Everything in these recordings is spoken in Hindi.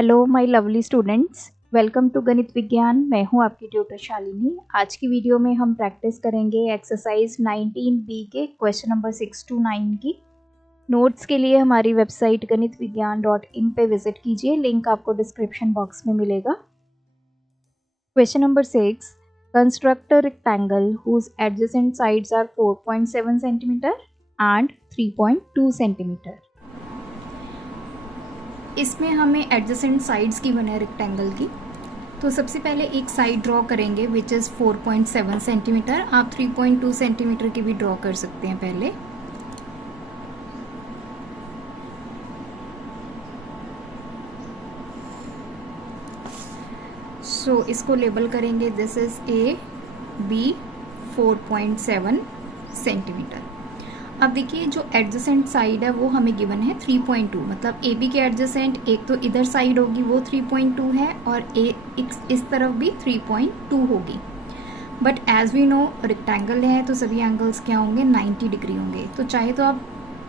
Hello my lovely students, welcome to गणित विज्ञान। मैं हूं आपकी ट्यूटर शालिनी। आज की वीडियो में हम प्रैक्टिस करेंगे एक्सरसाइज 19B के क्वेश्चन नंबर 6 to 9 की। नोट्स के लिए हमारी वेबसाइट ganitviggyan.in पे विजिट कीजिए, लिंक आपको डिस्क्रिप्शन बॉक्स में मिलेगा। Question number 6, construct a rectangle whose adjacent sides are 4.7 centimetre and 3.2 centimetre. इसमें हमें एडजेसेंट साइड्स गिवन है रेक्टेंगल की। तो सबसे पहले एक साइड ड्रॉ करेंगे विच इज़ 4.7 सेंटीमीटर। आप 3.2 सेंटीमीटर की भी ड्रॉ कर सकते हैं पहले। सो इसको लेबल करेंगे, this is A B 4.7 centimetre. अब देखिए जो एडजेसेंट साइड है वो हमें गिवन है 3.2, मतलब ए बी के एडजेसेंट एक तो इधर साइड होगी वो 3.2 है और इस तरफ भी 3.2 होगी। But as we know rectangle है तो सभी एंगल्स क्या होंगे, 90 डिग्री होंगे। तो चाहे तो आप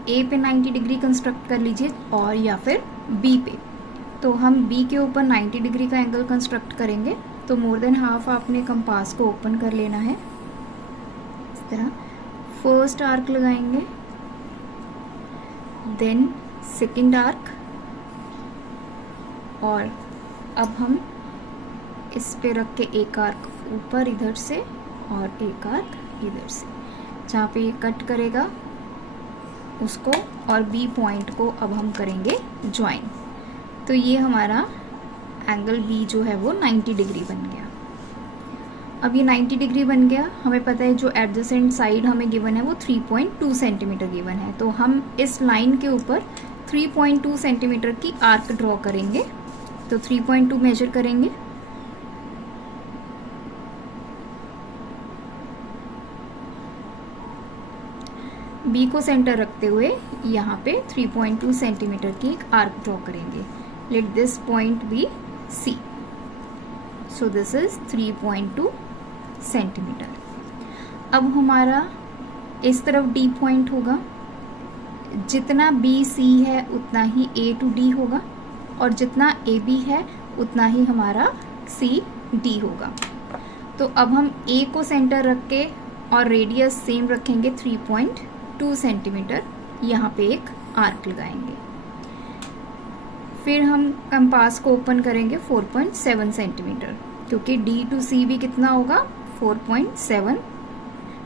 ए पे 90 डिग्री कंस्ट्रक्ट कर लीजिए और या फिर बी पे। तो हम बी के ऊपर 90 डिग्री का एंगल कंस्ट्रक्ट करेंगे। तो मोर देन हाफ आपने कंपास को ओपन कर लेना है। इस तरह फर्स्ट आर्क लगाएंगे, देन सेकेंड आर्क, और अब हम इस पे रख के एक आर्क ऊपर इधर से और एक आर्क इधर से, जहाँ पे ये कट करेगा उसको और बी पॉइंट को अब हम करेंगे ज्वाइन। तो ये हमारा एंगल बी जो है वो 90 डिग्री बन गया। अब ये 90 डिग्री बन गया। हमें पता है जो एडजेसेंट साइड हमें गिवन है वो 3.2 सेंटीमीटर गिवन है। तो हम इस लाइन के ऊपर 3.2 सेंटीमीटर की आर्क ड्रॉ करेंगे। तो 3.2 मेजर करेंगे, बी को सेंटर रखते हुए यहाँ पे 3.2 सेंटीमीटर की एक आर्क ड्रॉ करेंगे। Let this point B C. So this is 3.2 centimetre. अब हमारा इस तरफ डी पॉइंट होगा। जितना बी सी है उतना ही ए टू डी होगा और जितना ए बी है उतना ही हमारा सी डी होगा। तो अब हम ए को सेंटर रख के और रेडियस सेम रखेंगे 3.2 सेंटीमीटर। यहाँ पे एक आर्क लगाएंगे। फिर हम कंपास को ओपन करेंगे 4.7 सेंटीमीटर, क्योंकि डी टू सी भी कितना होगा 4.7।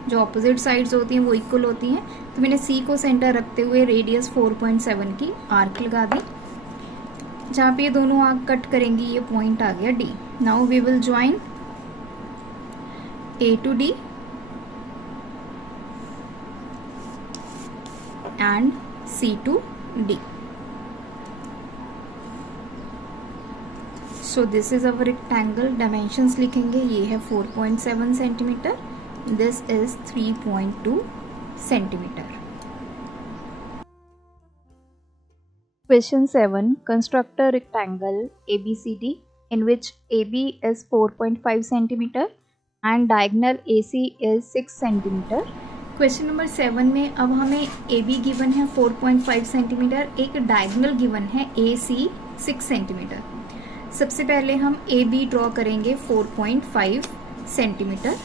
जो ऑपोजिट साइड्स होती हैं वो इक्वल होती हैं। तो मैंने सी को सेंटर रखते हुए रेडियस 4.7 की आर्क लगा दी। जहाँ पे ये दोनों आर्क कट करेंगी ये पॉइंट आ गया D. Now we will join A to D and C to D. So this is our rectangle. Dimensions लिखेंगे, ये है 4.7 centimetre, this is 3.2 centimetre. Question 7, construct a rectangle ABCD in which AB is 4.5 centimeter and diagonal AC is 6 centimeter। Question number 7 में अब हमें AB गिवन है 4.5 सेंटीमीटर, एक डायगोनल गिवन है AC 6 सेंटीमीटर। सबसे पहले हम AB ड्रॉ करेंगे 4.5 centimetre.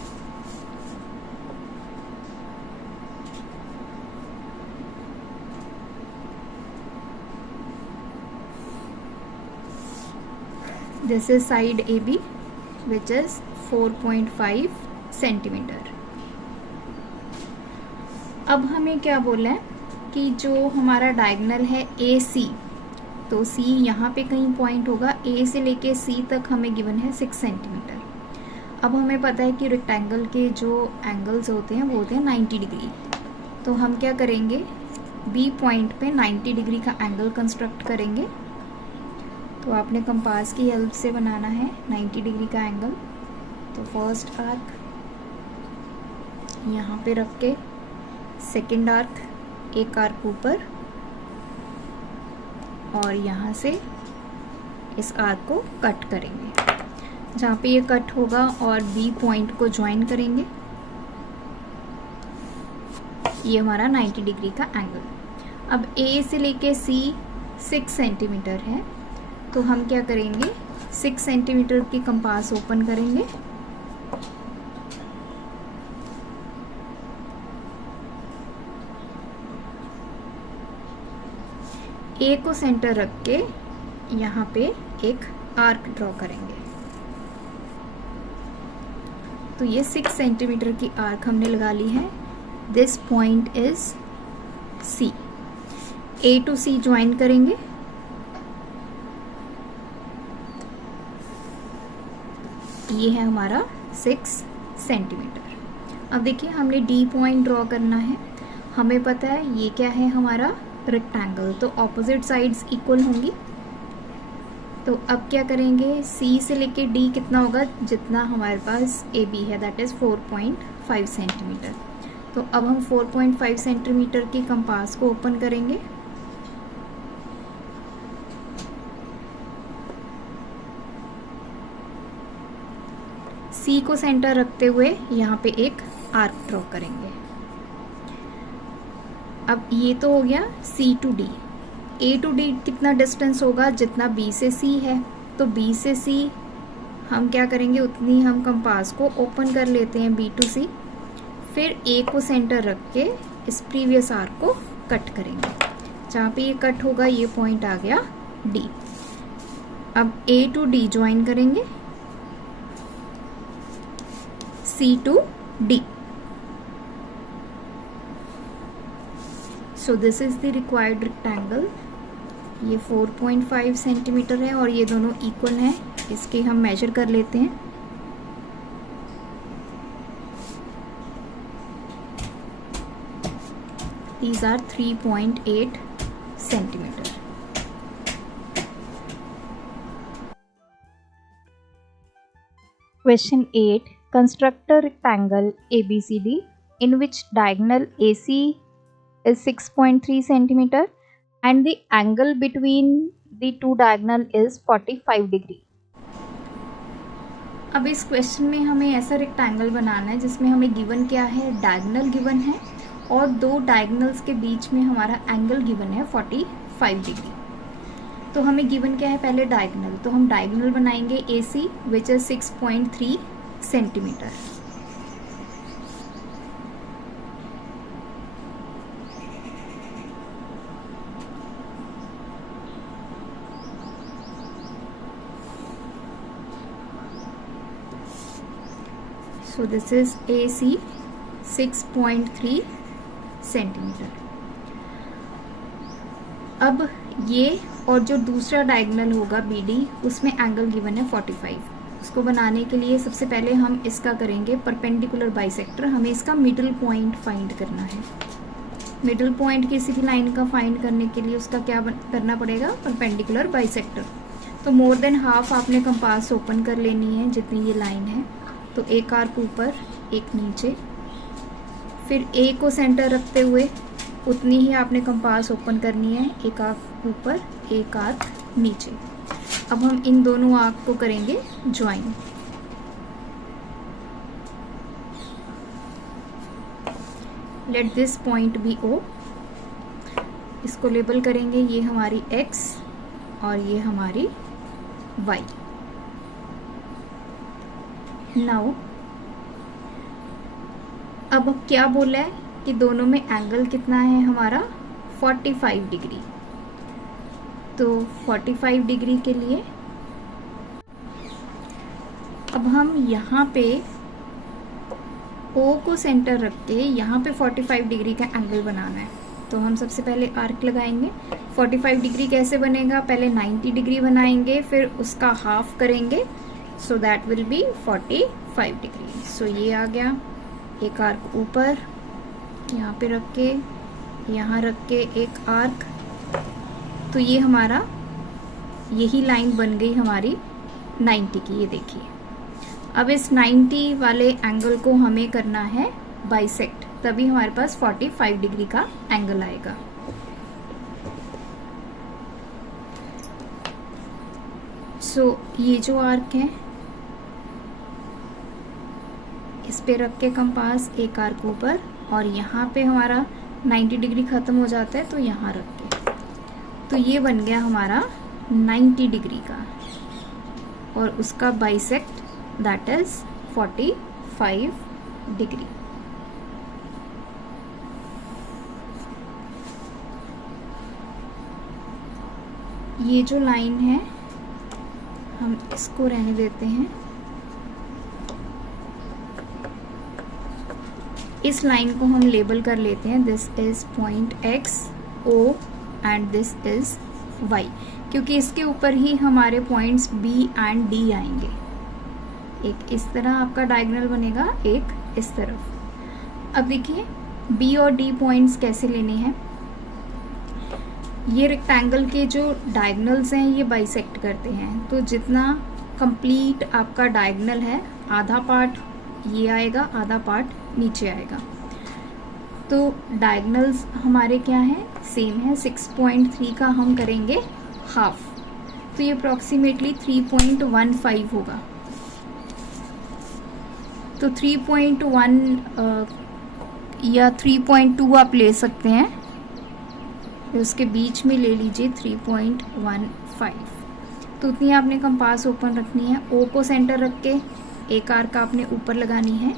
This is side AB which is 4.5 centimetre. अब हमें क्या बोला है कि जो हमारा डायगोनल है AC, तो C यहाँ पे कहीं पॉइंट होगा। A से लेके C तक हमें गिवन है 6 सेंटीमीटर। अब हमें पता है कि रेक्टेंगल के जो एंगल्स होते हैं वो होते हैं 90 डिग्री। तो हम क्या करेंगे, B पॉइंट पे 90 डिग्री का एंगल कंस्ट्रक्ट करेंगे। तो आपने कंपास की हेल्प से बनाना है 90 डिग्री का एंगल। तो फर्स्ट आर्क यहाँ पे रख के, सेकेंड आर्क एक आर्क ऊपर और यहाँ से इस आर्क को कट करेंगे। जहाँ पे ये कट होगा और बी पॉइंट को ज्वाइन करेंगे। ये हमारा 90 डिग्री का एंगल। अब ए से लेके सी 6 सेंटीमीटर है, तो हम क्या करेंगे, 6 सेंटीमीटर की कंपास ओपन करेंगे। ए को सेंटर रख के यहाँ पे एक आर्क ड्रॉ करेंगे। तो ये 6 सेंटीमीटर की आर्क हमने लगा ली है। This point is C. A to C join करेंगे। ये है हमारा 6 सेंटीमीटर। अब देखिए हमने डी पॉइंट ड्रॉ करना है। हमें पता है ये क्या है, हमारा रेक्टेंगल, तो ऑपोजिट साइड्स इक्वल होंगी। तो अब क्या करेंगे, सी से लेके डी कितना होगा, जितना हमारे पास ए बी है, दैट इज़ 4.5 सेंटीमीटर। तो अब हम 4.5 सेंटीमीटर की कंपास को ओपन करेंगे। सी को सेंटर रखते हुए यहाँ पे एक आर्क ड्रॉ करेंगे। अब ये तो हो गया C to D. A to D कितना डिस्टेंस होगा, जितना बी से सी है। तो बी से सी हम क्या करेंगे, उतनी हम कंपास को ओपन कर लेते हैं बी टू सी। फिर ए को सेंटर रख के इस प्रीवियस आर्क को कट करेंगे। जहाँ पे ये कट होगा ये पॉइंट आ गया डी। अब ए टू डी ज्वाइन करेंगे, C to D. So this is the required rectangle. ये 4.5 सेंटीमीटर है और ये दोनों इक्वल हैं। इसके हम मेजर कर लेते हैं। These are 3.8 centimetre. Question 8. Construct a rectangle ABCD in which diagonal AC is 6.3 centimeter and the angle between the two diagonal is 45 degree. अब इस क्वेश्चन में हमें ऐसा रेक्टेंगल बनाना है जिसमें हमें गिवन क्या है, डायगोनल गिवन है और दो डायगोनल्स के बीच में हमारा एंगल गिवन है 45 डिग्री। तो हमें गिवन क्या है, पहले डायगोनल। तो हम डायगोनल बनाएंगे AC which is 6.3 centimetre. So this is AC 6.3 centimetre. अब ये और जो दूसरा डायगोनल होगा BD, उसमें एंगल गिवन है 45। उसको बनाने के लिए सबसे पहले हम इसका करेंगे परपेंडिकुलर बाइसेक्टर। हमें इसका मिडिल पॉइंट फाइंड करना है। मिडिल पॉइंट किसी भी लाइन का फाइंड करने के लिए उसका क्या करना पड़ेगा, परपेंडिकुलर बाइसेक्टर। तो मोर देन हाफ आपने कंपास ओपन कर लेनी है जितनी ये लाइन है। तो एक आर्क ऊपर एक नीचे, फिर ए को सेंटर रखते हुए उतनी ही आपने कंपास ओपन करनी है, एक आर्क ऊपर एक आर्क नीचे। अब हम इन दोनों आर्क को करेंगे join. Let this point B O। इसको लेबल करेंगे, ये हमारी X और ये हमारी Y। नाउ अब क्या बोला है कि दोनों में एंगल कितना है हमारा, 45 डिग्री। तो 45 डिग्री के लिए अब हम यहाँ पे O को सेंटर रख के यहाँ पे 45 डिग्री का एंगल बनाना है। तो हम सबसे पहले आर्क लगाएंगे। 45 डिग्री कैसे बनेगा, पहले 90 डिग्री बनाएंगे, फिर उसका हाफ करेंगे। So that will be 45 degree. So ये आ गया। एक आर्क ऊपर यहाँ पे रख के, यहाँ रख के एक आर्क। तो ये हमारा यही लाइन बन गई हमारी 90 की। ये देखिए, अब इस 90 वाले एंगल को हमें करना है बाइसेक्ट, तभी हमारे पास 45 डिग्री का एंगल आएगा। सो ये जो आर्क है इस पे रख के कंपास, एक आर्क ऊपर, और यहाँ पे हमारा 90 डिग्री ख़त्म हो जाता है तो यहाँ रख के। तो ये बन गया हमारा 90 डिग्री का, और उसका बाइसेक्ट दैट इज 45 डिग्री। ये जो लाइन है हम इसको रहने देते हैं। इस लाइन को हम लेबल कर लेते हैं, this is point X, O and this is Y, क्योंकि इसके ऊपर ही हमारे पॉइंट्स B एंड D आएंगे। एक इस तरह आपका डायगोनल बनेगा, एक इस तरफ। अब देखिए B और D पॉइंट्स कैसे लेने हैं। ये रेक्टेंगल के जो डायगोनल्स हैं ये बाइसेक्ट करते हैं, तो जितना कंप्लीट आपका डायगोनल है, आधा पार्ट ये आएगा, आधा पार्ट नीचे आएगा। तो डायगोनल्स हमारे क्या हैं, सेम है। 6.3 का हम करेंगे हाफ, तो ये अप्रॉक्सीमेटली 3.15 होगा। तो 3.1 या 3.2 आप ले सकते हैं, उसके बीच में ले लीजिए 3.15। तो उतनी आपने कंपास ओपन रखनी है। ओ को सेंटर रख के एक आर्क आपने ऊपर लगानी है,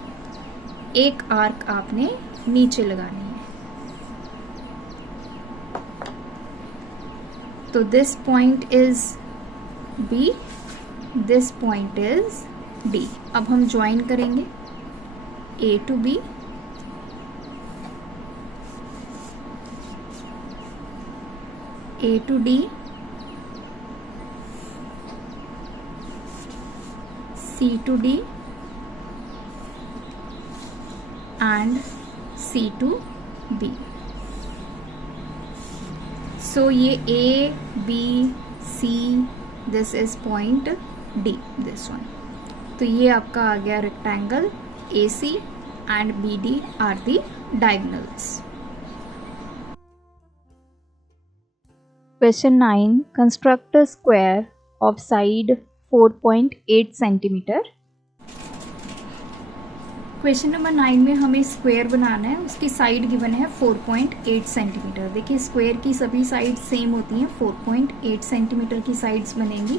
एक आर्क आपने नीचे लगानी है। तो this point is B, this point is D. अब हम ज्वाइन करेंगे A to B, A to D, C to D and C to B. So ये A, B, C, this is point D, this one. तो ये आपका आ गया rectangle AC and BD are the diagonals. Question 9. Construct a square of side 4.8 centimeter. Question number 9 में हमें स्क्वायर बनाना है, उसकी साइड गिवन है 4.8 सेंटीमीटर। देखिए स्क्वायर की सभी साइड सेम होती हैं, 4.8 सेंटीमीटर की साइड्स बनेंगी।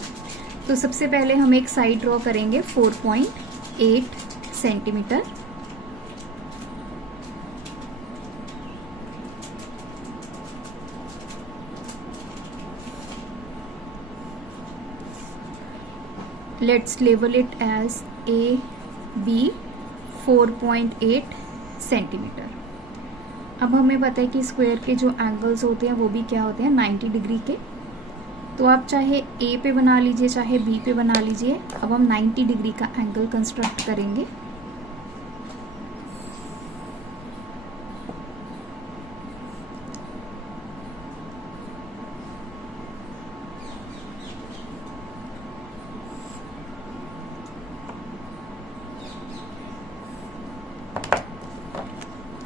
तो सबसे पहले हम एक साइड ड्रॉ करेंगे 4.8 centimetre. Let's label it as A B 4.8 centimetre. अब हमें पता है कि स्क्वायर के जो एंगल्स होते हैं वो भी क्या होते हैं, 90 डिग्री के। तो आप चाहे ए पे बना लीजिए चाहे बी पे बना लीजिए। अब हम 90 डिग्री का एंगल कंस्ट्रक्ट करेंगे।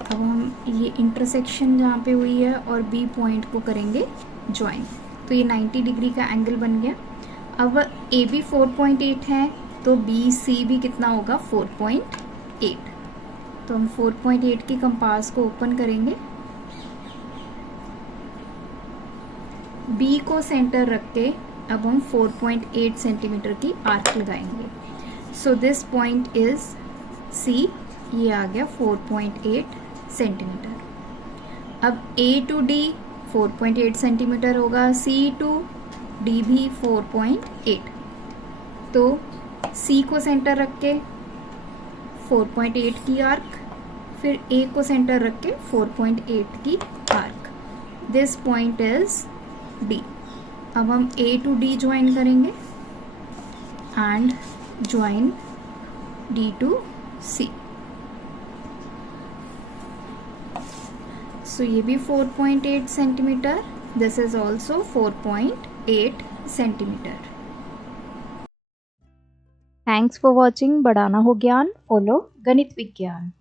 अब हम ये इंटरसेक्शन जहाँ पे हुई है और बी पॉइंट को करेंगे ज्वाइन। तो ये 90 डिग्री का एंगल बन गया। अब ए बी 4.8 है तो बी सी भी कितना होगा, 4.8। तो हम 4.8 की कंपास को ओपन करेंगे, बी को सेंटर रख के अब हम 4.8 सेंटीमीटर की आर्क लगाएंगे। So this point is C, ये आ गया 4.8 सेंटीमीटर। अब ए टू डी 4.8 सेंटीमीटर होगा, सी टू डी भी 4.8। तो सी को सेंटर रख के 4.8 की आर्क, फिर ए को सेंटर रख के 4.8 की arc. This point is D. अब हम ए टू डी ज्वाइन करेंगे एंड ज्वाइन डी टू सी। सो ये भी 4.8 centimetre, this is also 4.8 centimetre. Thanks for watching बढ़ाना हो ज्ञान, फॉलो गणित विज्ञान।